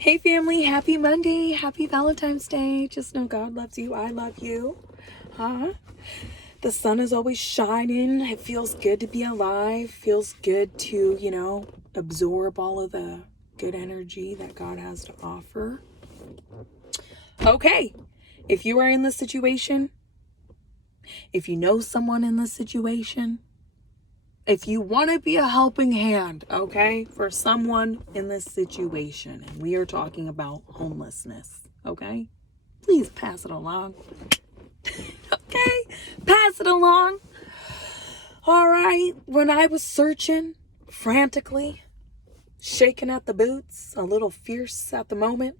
Hey family, happy Monday, happy Valentine's Day. Just know God loves you, I love you. Huh? The sun is always shining. It feels good to be alive. Feels good to, absorb all of the good energy that God has to offer. Okay, if you are in this situation, if you know someone in this situation, if you want to be a helping hand, okay, for someone in this situation, and we are talking about homelessness, okay, please pass it along. Okay, pass it along. All right, when I was searching frantically, shaking at the boots, a little fierce at the moment,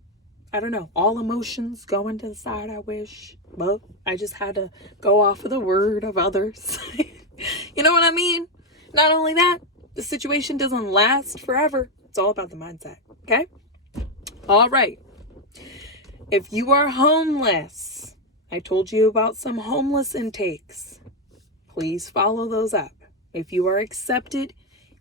I don't know, all emotions going to the side, I wish, but I just had to go off of the word of others. You know what I mean? Not only that, the situation doesn't last forever. It's all about the mindset, okay? All right. If you are homeless, I told you about some homeless intakes. Please follow those up. If you are accepted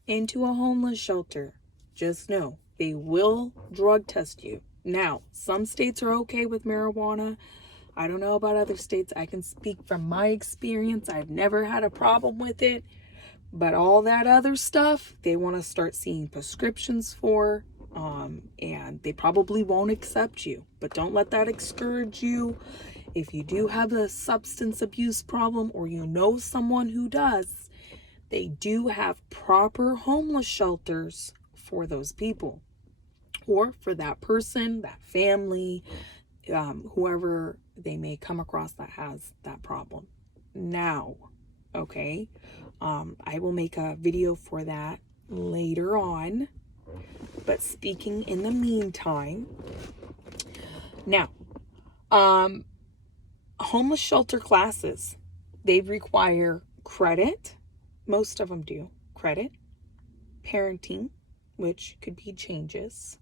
into a homeless shelter, just know they will drug test you. Now, some states are okay with marijuana. I don't know about other states. I can speak from my experience. I've never had a problem with it. But all that other stuff, they want to start seeing prescriptions for, and they probably won't accept you. But don't let that discourage you. If you do have a substance abuse problem or you know someone who does, they do have proper homeless shelters for those people or for that person, that family, whoever they may come across that has that problem. Now, okay, I will make a video for that later on. But speaking in the meantime, now, homeless shelter classes, they require credit. Most of them do. Credit, parenting, which could be changes.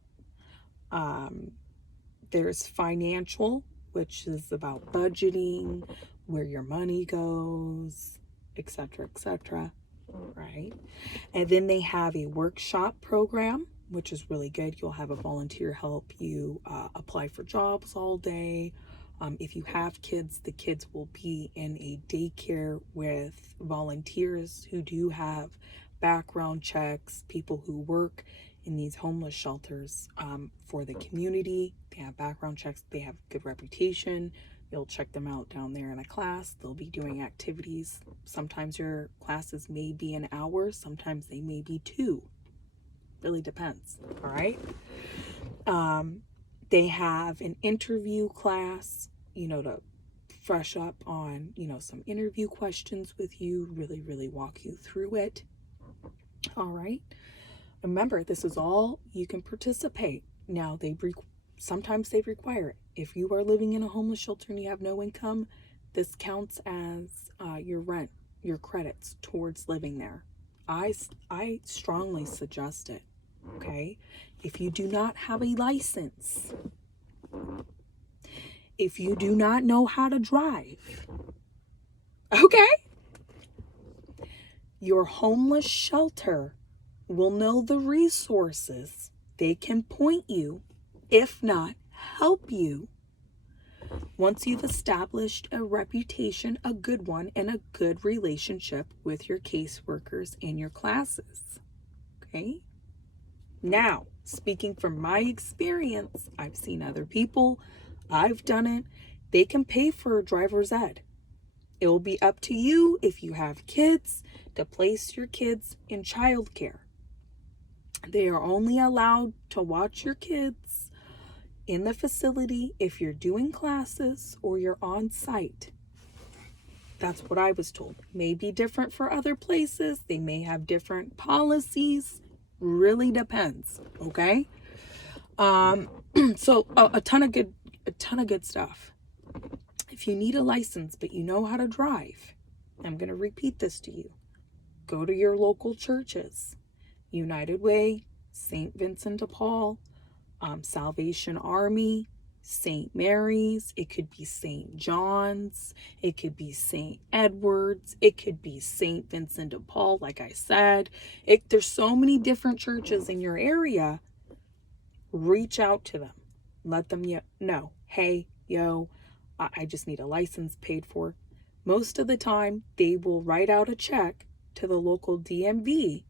There's financial, which is about budgeting, where your money goes, etc., etc., right? And then they have a workshop program, which is really good. You'll have a volunteer help you apply for jobs all day. If you have kids, the kids will be in a daycare with volunteers who do have background checks, people who work in these homeless shelters for the community. They have background checks. They have a good reputation. You'll check them out down there in a class. They'll be doing activities. Sometimes your classes may be an hour. Sometimes they may be 2. Really depends. All right. They have an interview class, to fresh up on, some interview questions with you, really, really walk you through it. All right. Remember, this is all you can participate. Now, sometimes they require it. If you are living in a homeless shelter and you have no income, this counts as your rent, your credits towards living there. I strongly suggest it. Okay. If you do not have a license, if you do not know how to drive, okay, your homeless shelter will know the resources. They can point you, if not help you, once you've established a reputation, a good one, and a good relationship with your caseworkers and your classes. Okay? Now, speaking from my experience, I've seen other people, I've done it. They can pay for driver's ed. It will be up to you, if you have kids, to place your kids in childcare. They are only allowed to watch your kids in the facility if you're doing classes or you're on site. That's what I was told. May be different for other places. They may have different policies. Really depends. Okay. So a ton of good stuff. If you need a license but you know how to drive, I'm going to repeat this to you. Go to your local churches. United Way, St. Vincent de Paul, Salvation Army, St. Mary's, it could be St. John's, it could be St. Edward's, it could be St. Vincent de Paul, like I said. There's so many different churches in your area. reach out to them. Let them know, hey, yo, I just need a license paid for. Most of the time, they will write out a check to the local DMV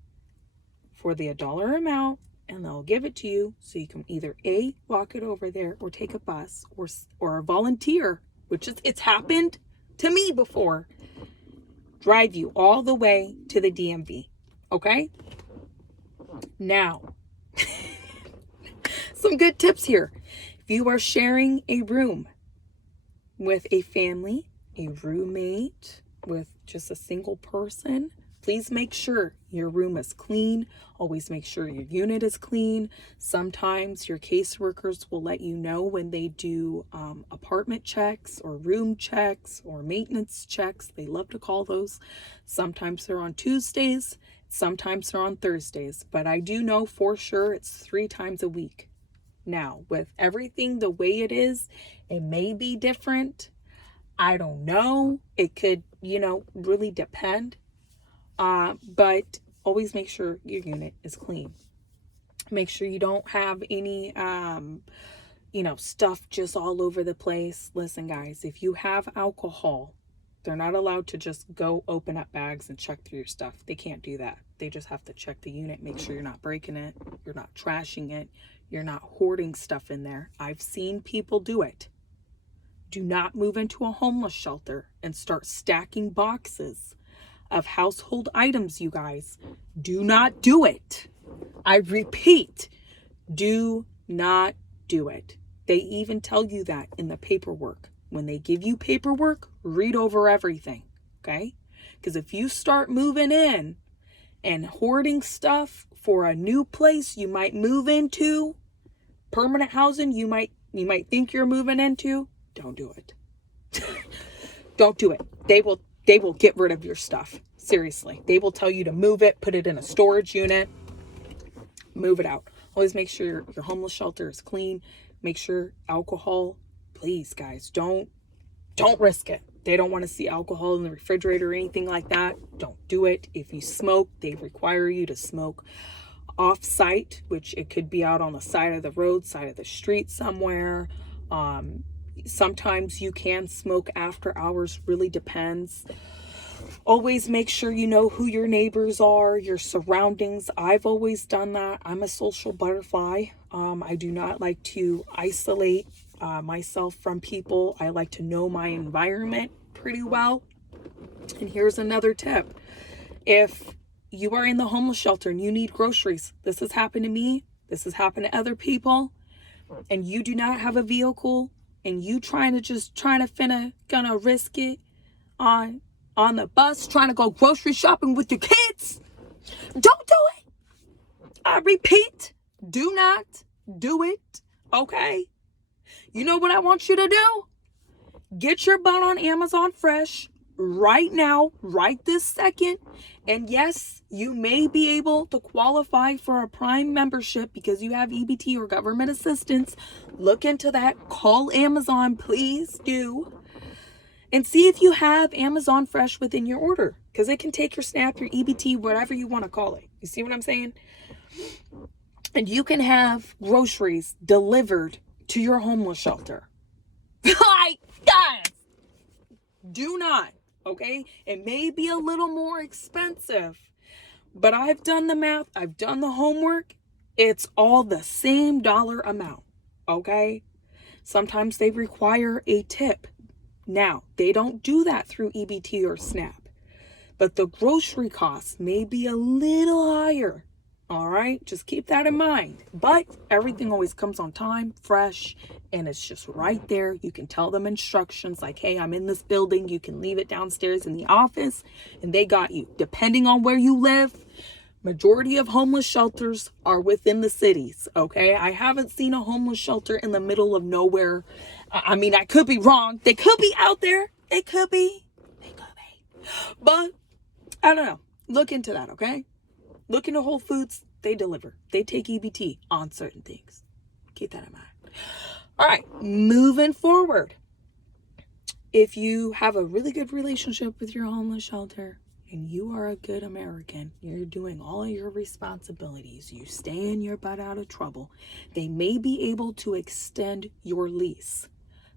for the dollar amount, and they'll give it to you so you can either A, walk it over there, or take a bus, or a volunteer, which is, it's happened to me before, drive you all the way to the DMV. Okay? Now, some good tips here. If you are sharing a room with a family, a roommate, with just a single person, please make sure your room is clean. Always make sure your unit is clean. Sometimes your caseworkers will let you know when they do apartment checks or room checks or maintenance checks. They love to call those. Sometimes they're on Tuesdays. Sometimes they're on Thursdays. But I do know for sure it's 3 times a week. Now, with everything the way it is, it may be different. I don't know. It could, really depend. But always make sure your unit is clean. Make sure you don't have any, stuff just all over the place. Listen, guys, if you have alcohol, they're not allowed to just go open up bags and check through your stuff. They can't do that. They just have to check the unit, make sure you're not breaking it, you're not trashing it, you're not hoarding stuff in there. I've seen people do it. Do not move into a homeless shelter and start stacking boxes of household items, you guys. Do not do it. I repeat, do not do it. They even tell you that in the paperwork. When they give you paperwork, read over everything, okay? Because if you start moving in and hoarding stuff for a new place you might move into, permanent housing you might think you're moving into, don't do it. Don't do it. They will get rid of your stuff. Seriously. They will tell you to move it, put it in a storage unit, move it out. Always make sure your homeless shelter is clean. Make sure alcohol, please, guys, don't risk it. They don't want to see alcohol in the refrigerator or anything like that. Don't do it. If you smoke, they require you to smoke off-site, which it could be out on the side of the road, side of the street somewhere. Sometimes you can smoke after hours, really depends. Always make sure you know who your neighbors are, your surroundings. I've always done that. I'm a social butterfly. I do not like to isolate myself from people. I like to know my environment pretty well. And here's another tip. If you are in the homeless shelter and you need groceries, this has happened to me, this has happened to other people, and you do not have a vehicle, and you gonna risk it on the bus, trying to go grocery shopping with your kids, don't do it. I repeat, do not do it, okay? You know what I want you to do? Get your butt on Amazon Fresh right now, right this second. And yes, you may be able to qualify for a Prime membership because you have EBT or government assistance. Look into that. Call Amazon, please do. And see if you have Amazon Fresh within your order, because it can take your SNAP, your EBT, whatever you want to call it. You see what I'm saying? And you can have groceries delivered to your homeless shelter. Like, guys, do not, okay? It may be a little more expensive, but I've done the math. I've done the homework. It's all the same dollar amount, okay? Sometimes they require a tip. Now, they don't do that through EBT or SNAP, but the grocery costs may be a little higher. All right, just keep that in mind. But everything always comes on time, fresh, and it's just right there. You can tell them instructions like, hey, I'm in this building. You can leave it downstairs in the office, and they got you. Depending on where you live, majority of homeless shelters are within the cities, okay? I haven't seen a homeless shelter in the middle of nowhere. I mean, I could be wrong. They could be out there. They could be. But I don't know. Look into that, okay? Look into Whole Foods. They deliver. They take EBT on certain things. Keep that in mind. All right, moving forward. If you have a really good relationship with your homeless shelter, and you are a good American, you're doing all of your responsibilities, you stay in your butt out of trouble, they may be able to extend your lease.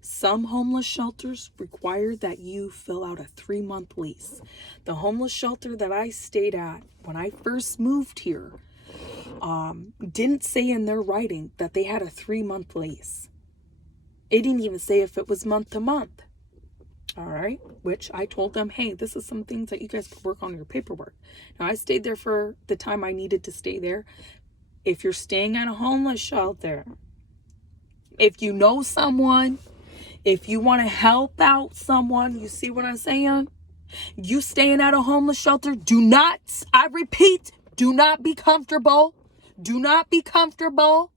Some homeless shelters require that you fill out a 3-month lease. The homeless shelter that I stayed at when I first moved here didn't say in their writing that they had a 3-month lease. It didn't even say if it was month to month. All right, which I told them, hey, this is some things that you guys could work on your paperwork. Now, I stayed there for the time I needed to stay there. If you're staying at a homeless shelter, if you know someone, if you want to help out someone, you see what I'm saying? You staying at a homeless shelter, do not, I repeat, do not be comfortable. Do not be comfortable.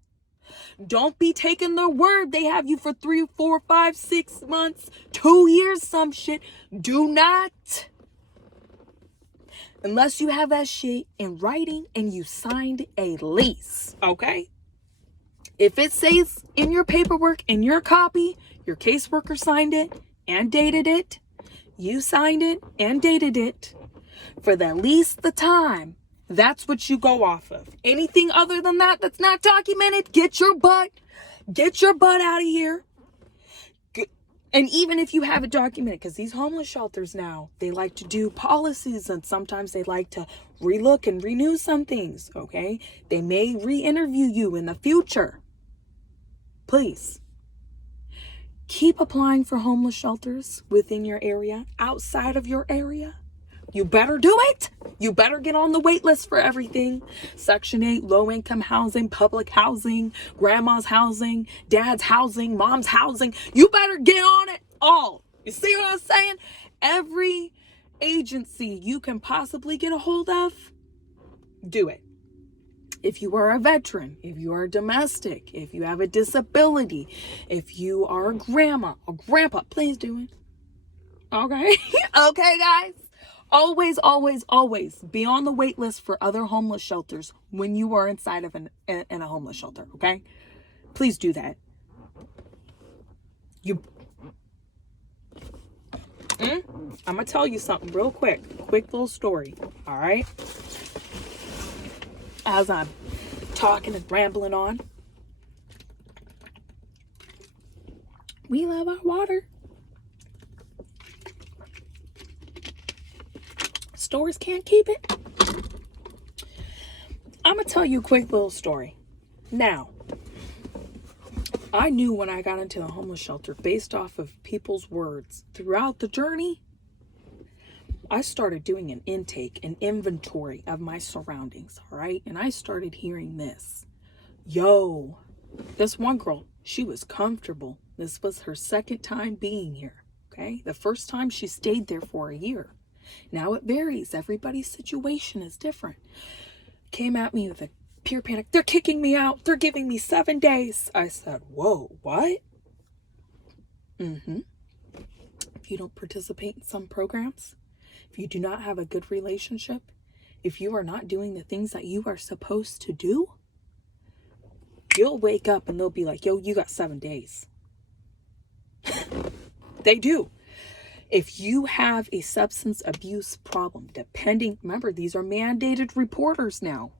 Don't be taking their word. They have you for 3, 4, 5, 6 months, 2 years, some shit. Do not. Unless you have that shit in writing and you signed a lease, okay? If it says in your paperwork, in your copy, your caseworker signed it and dated it, you signed it and dated it for at least the time, that's what you go off of. Anything other than that that's not documented, get your butt out of here. And even if you have it documented, because these homeless shelters now, they like to do policies and sometimes they like to relook and renew some things, okay? They may re-interview you in the future. Please, keep applying for homeless shelters within your area, outside of your area. You better do it. You better get on the wait list for everything. Section 8, low-income housing, public housing, grandma's housing, dad's housing, mom's housing. You better get on it all. You see what I'm saying? Every agency you can possibly get a hold of, do it. If you are a veteran, if you are domestic, if you have a disability, if you are a grandma or grandpa, please do it. Okay? Okay, guys? Always, always, always be on the wait list for other homeless shelters when you are inside of in a homeless shelter, okay? Please do that. I'm going to tell you something real quick. Quick little story, all right? As I'm talking and rambling on. We love our water. Stores can't keep it. I'm going to tell you a quick little story. Now, I knew when I got into a homeless shelter based off of people's words throughout the journey, I started doing an intake, an inventory of my surroundings, all right? And I started hearing this. Yo, this one girl, she was comfortable. This was her second time being here, okay? The first time she stayed there for a year. Now it varies. Everybody's situation is different. Came at me with a pure panic. They're kicking me out. They're giving me 7 days. I said, whoa, what? If you don't participate in some programs, if you do not have a good relationship, if you are not doing the things that you are supposed to do, you'll wake up and they'll be like, yo, you got 7 days. They do. If you have a substance abuse problem, remember, these are mandated reporters now.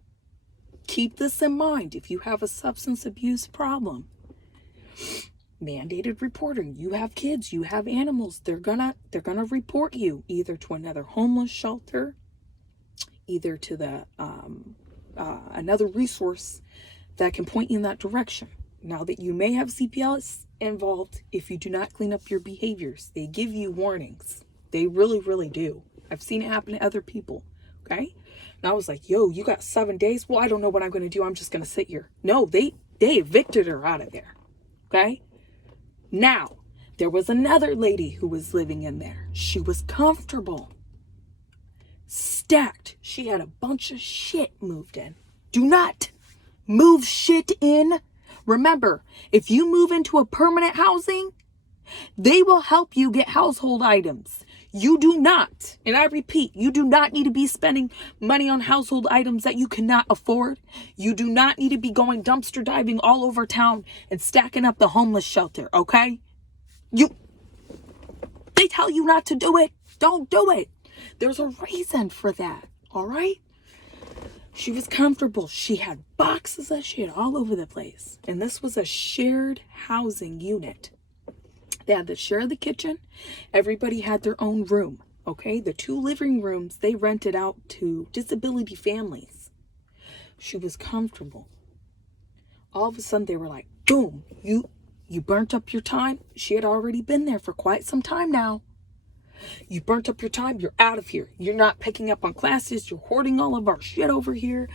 Keep this in mind. If you have a substance abuse problem, mandated reporting, you have kids, you have animals, they're gonna report you either to another homeless shelter, either to the another resource that can point you in that direction. Now that you may have CPS involved, if you do not clean up your behaviors, they give you warnings. They really, really do. I've seen it happen to other people. Okay. And I was like, yo, you got 7 days. Well, I don't know what I'm going to do. I'm just going to sit here. No, they evicted her out of there. Okay. Now there was another lady who was living in there. She was comfortable, stacked. She had a bunch of shit moved in. Do not move shit in. Remember, if you move into a permanent housing, they will help you get household items. You do not, and I repeat, you do not need to be spending money on household items that you cannot afford. You do not need to be going dumpster diving all over town and stacking up the homeless shelter, okay? They tell you not to do it. Don't do it. There's a reason for that, all right? She was comfortable. She had boxes of shit all over the place. And this was a shared housing unit. They had to share the kitchen. Everybody had their own room, okay? The 2 living rooms, they rented out to disability families. She was comfortable. All of a sudden, they were like, boom, you burnt up your time. She had already been there for quite some time now. You burnt up your time. You're out of here. You're not picking up on classes. You're hoarding all of our shit over here.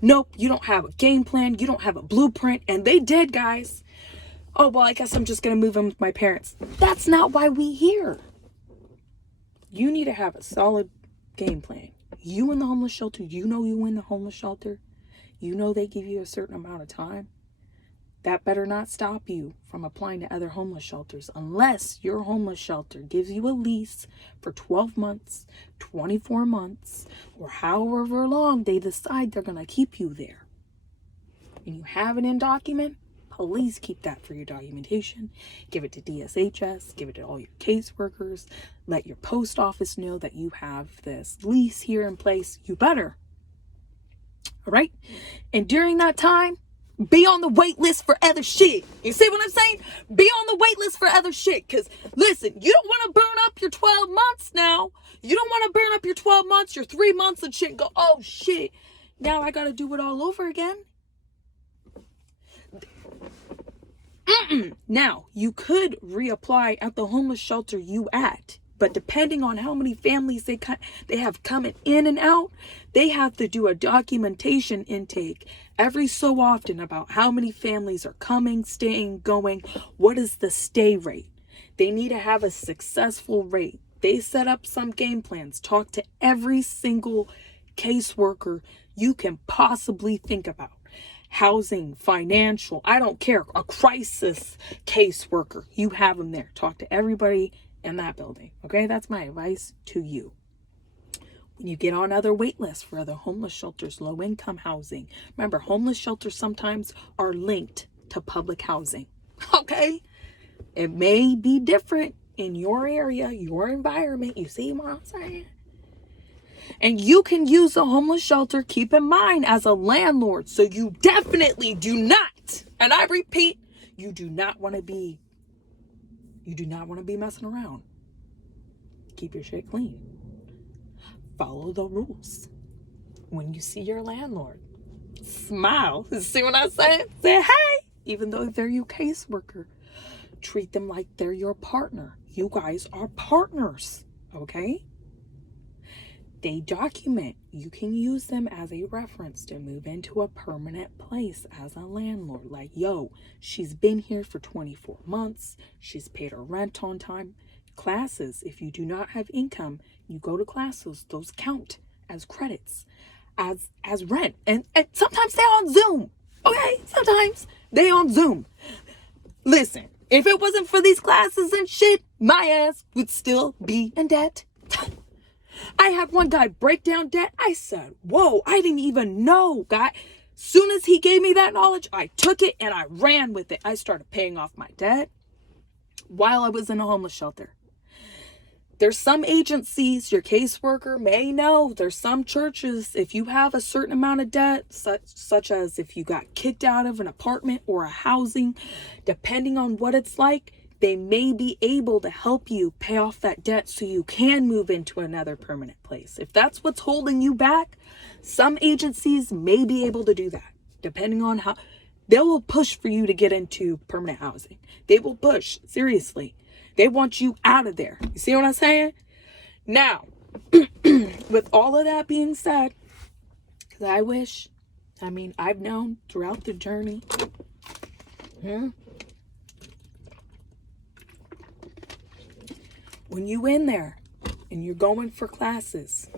Nope, you don't have a game plan. You don't have a blueprint. And they did, guys. Oh, well, I guess I'm just going to move in with my parents. That's not why we here. You need to have a solid game plan. You in the homeless shelter, you in the homeless shelter. You know they give you a certain amount of time. That better not stop you from applying to other homeless shelters unless your homeless shelter gives you a lease for 12 months, 24 months, or however long they decide they're going to keep you there. And you have it in document, please keep that for your documentation. Give it to DSHS, give it to all your caseworkers. Let your post office know that you have this lease here in place. You better. All right? And during that time, be on the wait list for other shit. You see what I'm saying? Be on the wait list for other shit. Because, listen, you don't want to burn up your 12 months now. You don't want to burn up your 12 months, your 3 months and shit. Go, oh, shit. Now I got to do it all over again. Now, you could reapply at the homeless shelter you at. But depending on how many families they have coming in and out, they have to do a documentation intake every so often about how many families are coming, staying, going. What is the stay rate? They need to have a successful rate. They set up some game plans. Talk to every single caseworker you can possibly think about. Housing, financial, I don't care. A crisis caseworker. You have them there. Talk to everybody in that building. Okay, that's my advice to you. When you get on other wait lists for other homeless shelters, low income housing, remember, homeless shelters sometimes are linked to public housing. Okay, it may be different in your area, your environment. You see what I'm saying? And you can use a homeless shelter, keep in mind, as a landlord. So you definitely do not, and I repeat, you do not want to be messing around. Keep your shit clean. Follow the rules. When you see your landlord, smile. See what I'm saying? Say hey, even though they're your caseworker. Treat them like they're your partner. You guys are partners, okay? They document. You can use them as a reference to move into a permanent place as a landlord. Like, yo, she's been here for 24 months. She's paid her rent on time. Classes, if you do not have income, you go to classes. Those count as credits, as rent. And sometimes they're on Zoom. Okay? Sometimes they on Zoom. Listen, if it wasn't for these classes and shit, my ass would still be in debt. I had one guy break down debt. I said, whoa, I didn't even know, guy. Soon as he gave me that knowledge, I took it and I ran with it. I started paying off my debt while I was in a homeless shelter. There's some agencies your caseworker may know. There's some churches, if you have a certain amount of debt, such as if you got kicked out of an apartment or a housing, depending on what it's like, they may be able to help you pay off that debt so you can move into another permanent place. If that's what's holding you back, some agencies may be able to do that, depending on how. They will push for you to get into permanent housing. They will push, seriously. They want you out of there. You see what I'm saying? Now, with all of that being said, because I've known throughout the journey, when you in there and you're going for classes,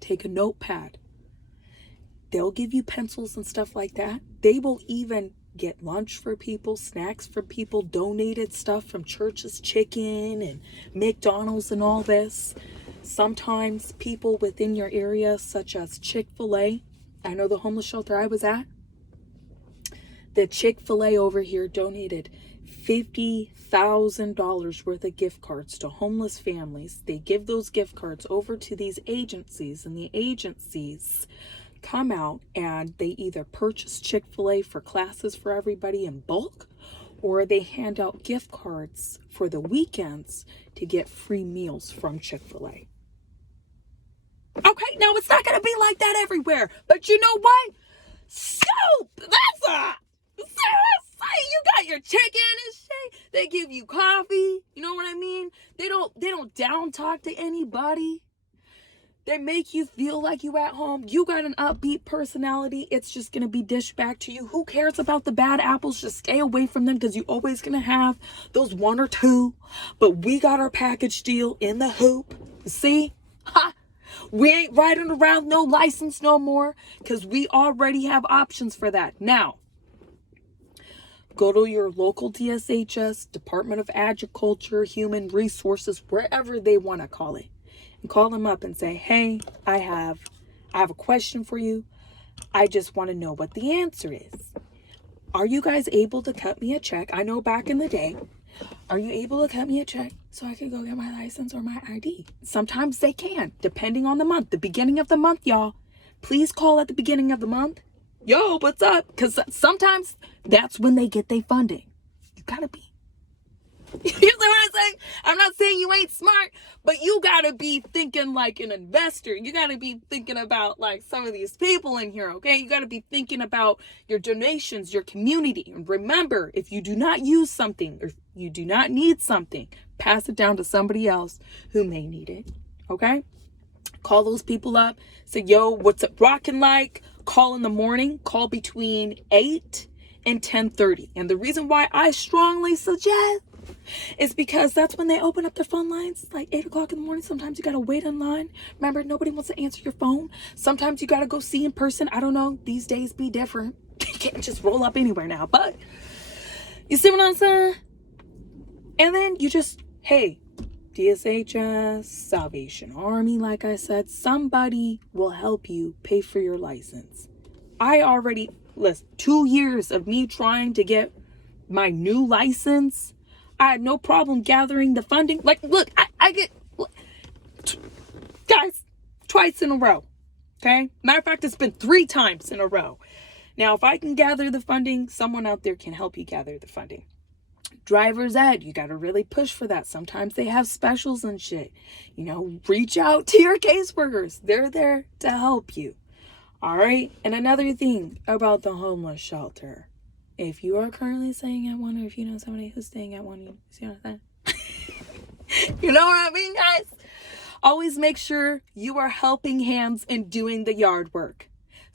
take a notepad. They'll give you pencils and stuff like that. They will even get lunch for people, snacks for people, donated stuff from churches, chicken and McDonald's and all this. Sometimes people within your area, such as Chick-fil-A, I know the homeless shelter I was at, The Chick-fil-A over here donated $50,000 worth of gift cards to homeless families. They give those gift cards over to these agencies, and the agencies come out and they either purchase Chick-fil-A for classes for everybody in bulk, or they hand out gift cards for the weekends to get free meals from Chick-fil-A. Okay, now it's not going to be like that everywhere, but you know what? Soup! That's a... You got your chicken and shit. They give you coffee. You know what I mean? They don't down talk to anybody. They make you feel like you at home. You got an upbeat personality. It's just going to be dished back to you. Who cares about the bad apples? Just stay away from them, because you're always going to have those one or two. But we got our package deal in the hoop. See? Ha! We ain't riding around no license no more, because we already have options for that. Now, go to your local DSHS, Department of Agriculture, Human Resources, wherever they want to call it, and call them up and say, hey, I have a question for you. I just want to know what the answer is. Are you guys able to cut me a check? I know back in the day, are you able to cut me a check so I can go get my license or my ID? Sometimes they can, depending on the month. The beginning of the month, y'all. Please call at the beginning of the month. Yo, what's up? Because sometimes that's when they get their funding. You gotta be. You see what I'm saying? I'm not saying you ain't smart, but you gotta be thinking like an investor. You gotta be thinking about like some of these people in here, okay? You gotta be thinking about your donations, your community. And remember, if you do not use something or you do not need something, pass it down to somebody else who may need it, okay? Call those people up. Say, yo, what's it rocking like? Call in the morning. Call between 8 and 10:30. And the reason why I strongly suggest is because that's when they open up their phone lines, like 8 o'clock in the morning. Sometimes you got to wait in line. Remember, nobody wants to answer your phone. Sometimes you got to go see in person. I don't know. These days be different. You can't just roll up anywhere now. But you see what I'm saying? And then you just, hey, DSHS, Salvation Army, like I said, somebody will help you pay for your license. I already, listen, 2 years of me trying to get my new license, I had no problem gathering the funding. Like, look, I get, guys, twice in a row, okay? Matter of fact, it's been 3 times in a row. Now, if I can gather the funding, someone out there can help you gather the funding. Driver's ed, you got to really push for that. Sometimes they have specials and shit. You know, reach out to your caseworkers. They're there to help you. All right. And another thing about the homeless shelter. If you are currently staying at one, or if you know somebody who's staying at one, you see what I'm saying? You know what I mean, guys? Always make sure you are helping hands and doing the yard work.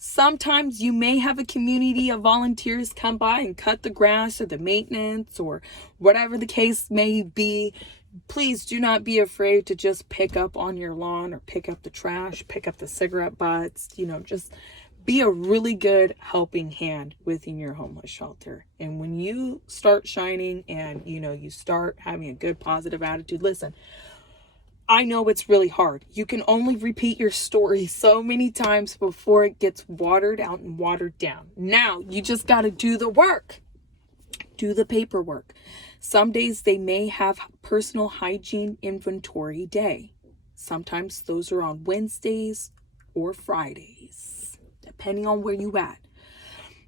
Sometimes you may have a community of volunteers come by and cut the grass or the maintenance or whatever the case may be. Please do not be afraid to just pick up on your lawn or pick up the trash, pick up the cigarette butts, you know, just be a really good helping hand within your homeless shelter. And when you start shining and, you know, you start having a good positive attitude, listen, I know it's really hard. You can only repeat your story so many times before it gets watered out and watered down. Now, you just got to do the work. Do the paperwork. Some days they may have personal hygiene inventory day. Sometimes those are on Wednesdays or Fridays, depending on where you at.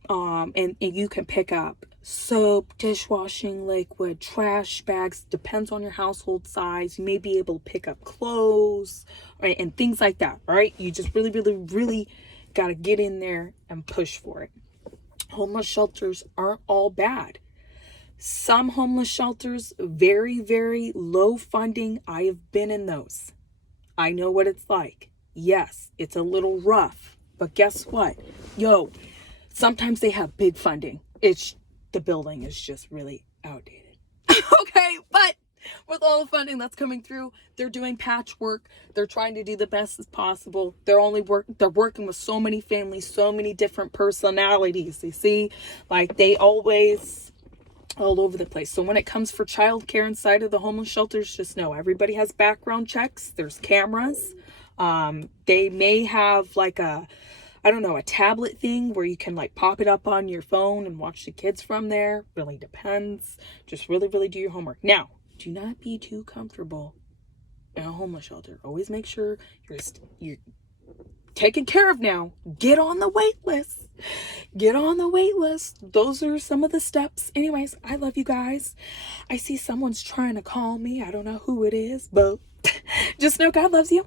And you can pick up soap, dishwashing liquid, trash bags, depends on your household size. You may be able to pick up clothes, right, and things like that, right? You just really got to get in there and push for it. Homeless shelters aren't all bad. Some homeless shelters, very low funding. I have been in those. I know what it's like. Yes, it's a little rough, but guess what? Yo, sometimes they have big funding. The building is just really outdated. Okay, but with all the funding that's coming through, they're doing patchwork. They're trying to do the best as possible. They're working with so many families, so many different personalities. You see, like they always all over the place. So when it comes for childcare inside of the homeless shelters, just know everybody has background checks. There's cameras. They may have like a I don't know, a tablet thing where you can like pop it up on your phone and watch the kids from there. Really depends. Just really, really do your homework. Now, do not be too comfortable in a homeless shelter. Always make sure you're taken care of now. Get on the wait list. Get on the wait list. Those are some of the steps. Anyways, I love you guys. I see someone's trying to call me. I don't know who it is, but just know God loves you.